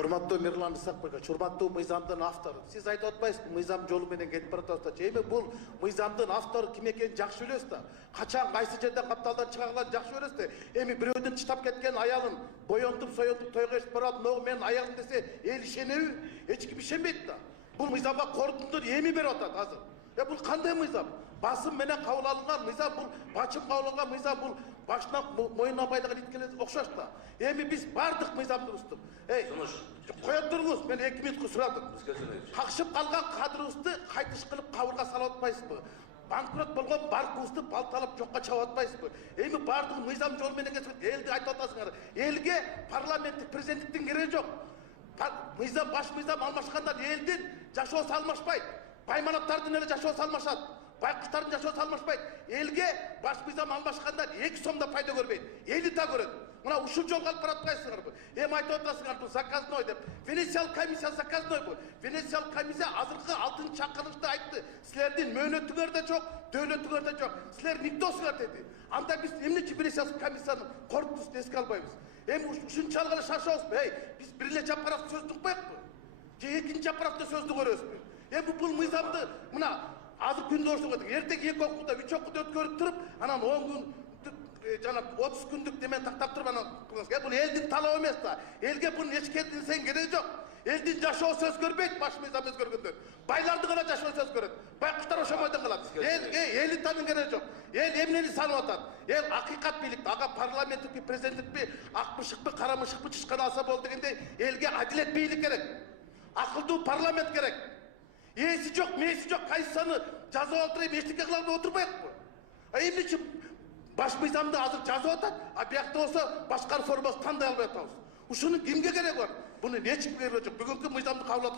Урматтуу Мирлан Исакбекович, урматтуу мыйзамдын автору. Сиз айтып атпайсызбы, мыйзам жолу менен кетип баратасыздар. Эми бул мыйзамдын автору ким экенин жакшы билесиз да. Качан кайсы жерден капталдан чыгарганын жакшы билесиз да. Эми бирөөдүн чытап кеткен аялын боёнтуп, соёнтуп тойго ишип барып, "Мына менин аялым" десе, эл ишенеби? Эч ким ишенбейт да. Бул мыйзамга корутундур эми берип атат азыр. Бул кандай мыйзам? Басым менен кабыл алынган мыйзам, бул бачым кабыл алынган мыйзам, бул башынан моюнуна байдаган иткеле окшош да. Эми биз бардык мыйзамды буздук. Коя туруңуз, мен 2 минутка сурадым. Какшып калган кадрыбызды кайтыш кылып кабырга салып атпайсызбы? Банкрот болгон банкыбызды балталап жокко чабып атпайсызбы? Эми бардык мыйзам жолу менен кетип, элди айтып атасыңар. Элге парламенттик президенттиктин кереги жок. Мыйзам, баш мыйзам алмашканда элдин жашоосу алмашпайт. Байманаттардын эле жашоосу алмашат. Байкуштардын жашоосу алмашпайт. Элге баш мыйзам алмашканда 2 сомдо пайда көрбөйт. Эли та көрөт. Мына ушул жолго алып барып атпайсыңарбы? Эми айтып атасыңар, бул заказной деп. Венециялык комиссия заказной бу. Венециялык комиссия азыркы 6 чакырышта айтты. Силердин мөөнөтүңөр да жок, дөөлөтүңөр да жок. Силер никтосуңар деди. Анда биз эмнечи Венециялык комиссиянын корутуусун эске албайбыз? Эми ушунчалык эле шаршабызбы? Биз бир эле жапырақты сөздү укпайбызбы? Же экинчи жапырақты сөздү көрөбүзбү? Эми бул мыйзамды мына азыр күндө ошого эртең 2 окууда, 3 окууда өткөрүп туруп, анан 10 күн жана 30 күндүк деме тактап туруп анан бул элдин талабы эмес да. Элге бунун эч кетилсең кереги жок. Элдин жашоосу өзгөрбөйт, баш мыйзам өзгөргөндөн. Байларды гана жашоосу өзгөрөт. Байкуштар ошомойдон калат. Элитанын кереги жок. Эл эмнени санап атат? Эл акыйкат бийлик, ага парламенттикпи, президенттикпи, ак мышыкпы, кара мышыкпы чычкан алса болду дегендей, элге адилет бийлик керек. Акылдуу парламент керек. Эси жок, меси жок, кайсысаны жазып отуруп, эчтеке кыла албай отурбайбы? Эмнечи баш мыйзамды азыр жазып атат, а биякта болсо башка реформасы тандай албай атабыз. Ушунун кимге кереги бар? Буну эч кимге кереги жок. Бүгүнкү мыйзамды кабыл